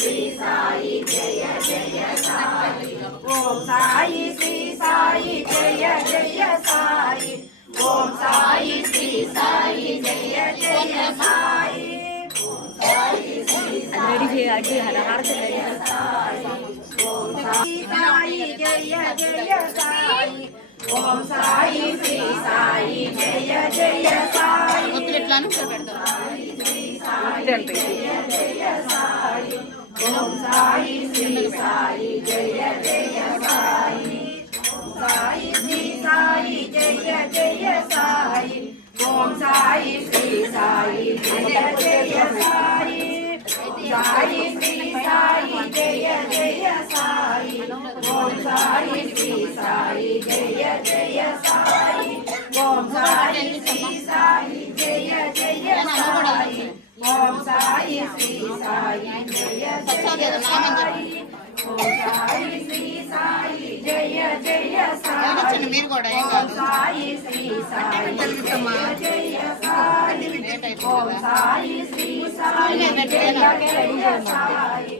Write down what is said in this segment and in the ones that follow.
శ్రీ సాయి జయ జయ సాయి ఓం సాయి శ్రీ సాయి జయ జయ సాయి ఓం సాయి శ్రీ సాయి జయ జయ సాయి ఓం సాయి శ్రీ సాయి జయ జయ సాయి ఓం సాయి జయ జయ సాయి ఓం సాయి శ్రీ సాయి జయ జయ సాయి ఓం సాయి శ్రీ సాయి జయ జయ సాయి సాయి శ్రీ సాయి జయ జయ సాయి ఓం సాయి శ్రీ సాయి జయ జయ సాయి సాయి శ్రీ సాయి జయ జయ సాయి ఓం సాయి శ్రీ సాయి జయ జయ సాయి ఓం సాయి శ్రీ సాయి జయ జయ సాయి ఓం సాయి శ్రీ సాయి జయ జయ సాయి ఓం సాయి శ్రీ సాయి జయ జయ సాయి మీరు కూడా సాయి శ్రీ సాయి జయ సాయి ఓం సాయి శ్రీ సాయి జయ సాయి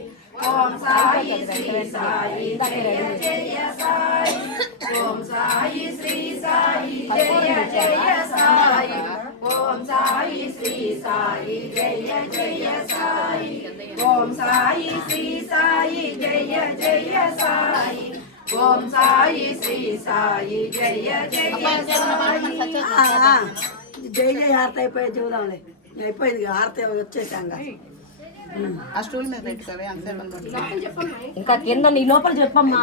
ఓం సాయి శ్రీ సాయి జయ జయ సాయి ఓం సాయి శ్రీ సాయి జయ జయ సాయి ఓం సాయి శ్రీ సాయి జయ జయ సాయి ఓం సాయి శ్రీ సాయి జయ జయ సాయి ఓం సాయి శ్రీ సాయి జయ జయ సాయి జయ జయ హారతి అయిపోయి చూద్దాంలే అయిపోయింది హారతి వచ్చేసాంగా ఆ స్టూల్ మీద పెట్టుకోవే ఇంకా కింద నీ లోపల చెప్పమ్మా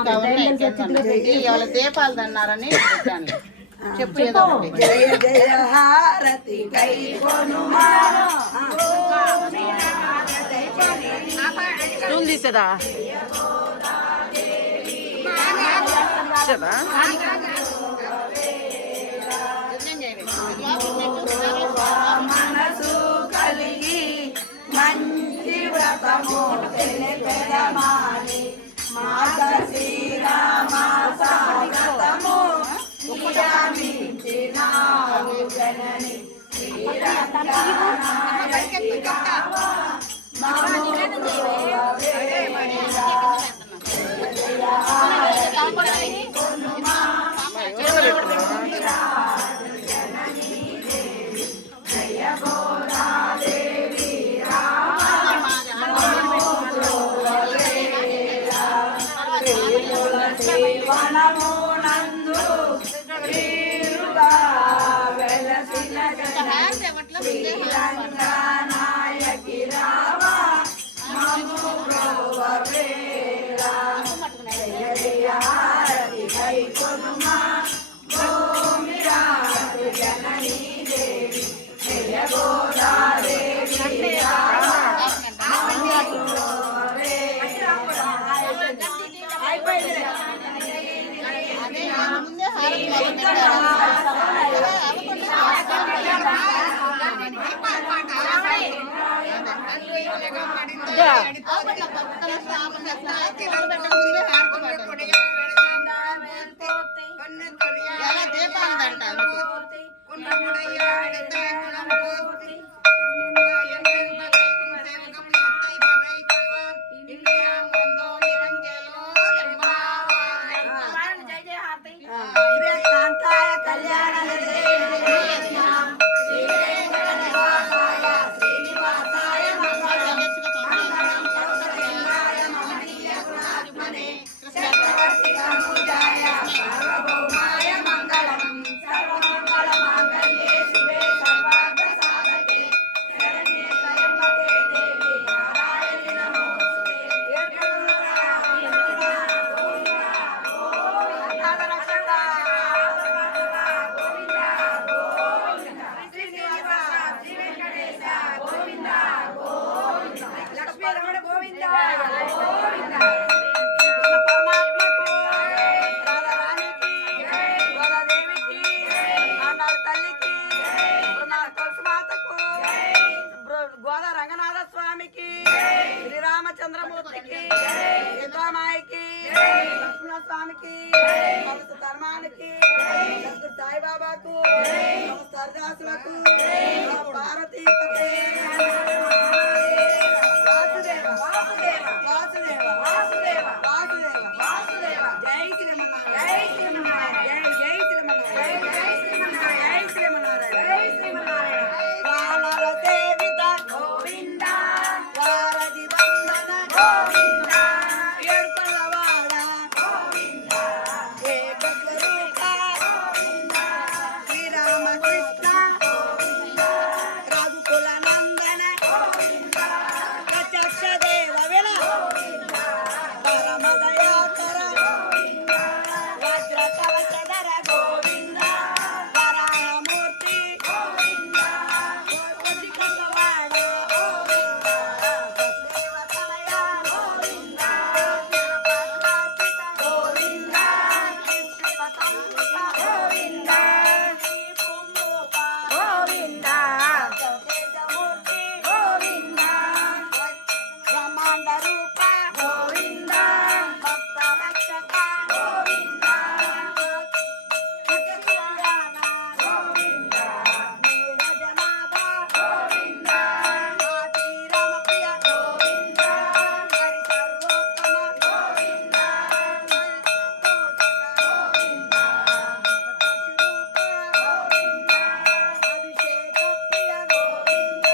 ఇవాళ దీపాలు దన్నారని పెట్టాను చెప్పు జయ జయ హారతి కై స్టూల్ తీసేదా మనసు కలిగి మంచి వ్రతము తెలిపెదమాని మార్గశీరామ సాగతము నియమించినావు జనని శ్రీరంగనాయకి రామ వనమునందు వీరుగా వెలసిన శ్రీరంగనాయకి రామ మము బ్రోవవేళ జయ జయ హారతి కై కొనుమా భూమి రాజు జననీ దేవి జయ గోదాదేవి రామ అయిపోయింది శ్రీరామచంద్రమూర్తికి సీతామాయికి లక్ష్మణ స్వామికి ధర్మానికి సాయిబాబాకు సరదాసులకు పార్వతీ వాసుదేవ ఏడుకొండలవాడ ఏకస్వరూప శ్రీరామకృష్ణ రఘుకుల నందన ప్రత్యక్ష దేవ విల పరమ దయాకర వజ్ర కవచధర గోవింద వరాహమూర్తి గోవింద ఏడుకొండలవాడ దేవతనయ గోవింద గోవింద గోవింద గోవింద తేజమూర్తి గోవింద బ్రహ్మాండ రూప గోవింద భక్త రక్షక గోవింద గోవింద నీరజనాభ గోవింద శ్రీరామప్రియ గోవింద హరి సర్వోత్తమ గోవింద గోవింద గోవింద అభిషేక ప్రియ గోవింద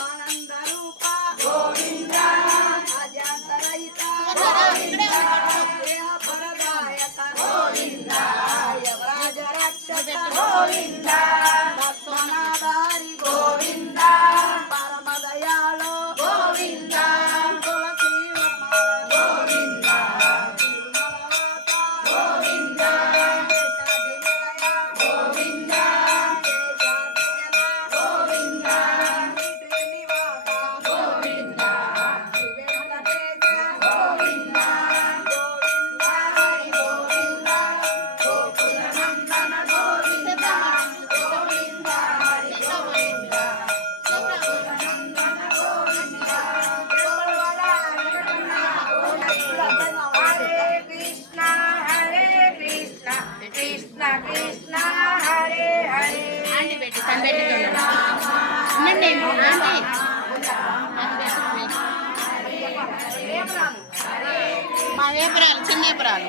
ఆనంద రూప గోవింద అజాంతరహిత గోవింద దేహపరదాయక గోవింద యమరాజ రక్షక గోవింద పద్మనాభారి గోవింద పరమ దయాళు గోవింద తులసి గోవింద తిరుమలవాస గోవింద కేశాదినిలయ గోవింద కేశాదిజన గోవింద శ్రీనివాస గోవింద శ్రీ వెంకటేశ గోవింద గోవింద గోవింద గోకుల నందన గోవింద గోవింద హరి గోవింద గోకుల నందన గోవింద హరే కృష్ణ కృష్ణ కృష్ణ హరే హరే ఆంటీ పెట్టి తను పెట్టుకున్నాను ఉండండి ఆంటీ మా వేపురాలు చిన్న వేపురాలు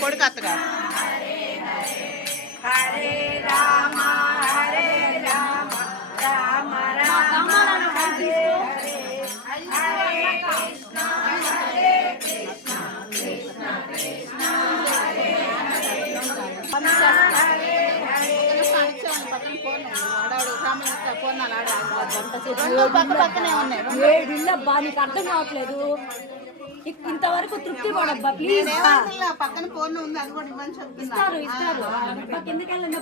కొడుకు అత్తగారు హరే రామ రామ రామ హరే హరే హరే కృష్ణ కృష్ణ కృష్ణ కృష్ణ హరే హరే హరే హరే పక్క పక్కనే ఉన్నాయి ఏడిల్లబ్బా నీకు అర్థం కావట్లేదు ఇంతవరకు తృప్తి పడబ్బా ప్లీజ్ పక్కన ఫోన్ ఉంది అది కూడా ఇవ్వని చెప్తున్నా ఇస్తారు కిందకెళ్ళండి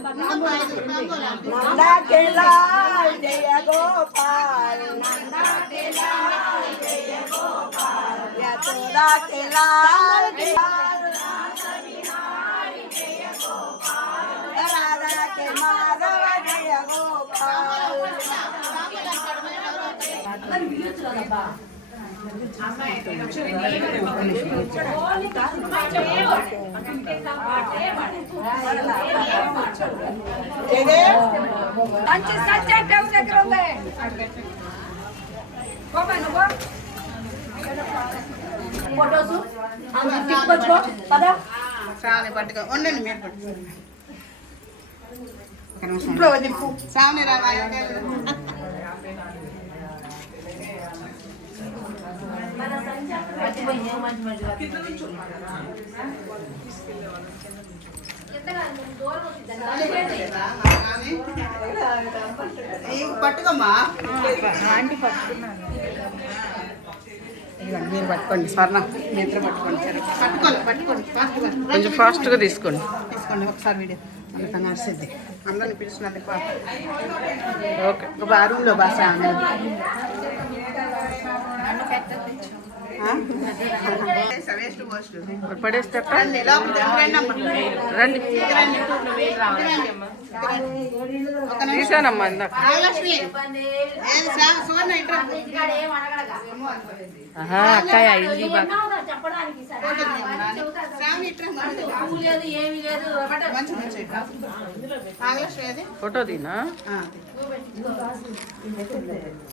నందా के लाल जय गोपाल नंदा के लाल जय गोपाल यशोदा के लाल जय गोपाल राधा के माधव जय गोपाल పదా శ్రావణి పట్టుకో ఉండండి మీరు పట్టుకో శ్రావణి రా పట్టుకోమ్మా ఆంటీ పట్టుకున్నాను మీరు పట్టుకోండి స్వర్ణ నిద్ర పట్టుకోండి సరే పట్టుకోండి కొంచెం ఫాస్ట్గా తీసుకోండి తీసుకోండి ఒకసారి వీడియో అంత నడిచిద్ది అందరిని పిలిచినందుకు ఓకే ఒక రూమ్లో బాగా వేస్ట్ పోస్ట్ పడేస్తే రండి రండి ఒక నిమిషం తీసానమ్మా ఇందాక రాజలక్ష్మి ఏది సువర్ణ ఇంటర్ అక్కయ్య ఇది చెప్పడానికి శ్రావణి పువ్వు లేదు ఏమీ లేదు మంచి మంచి నాగలక్ష్మి అది ఫోటో తీనా ఆ.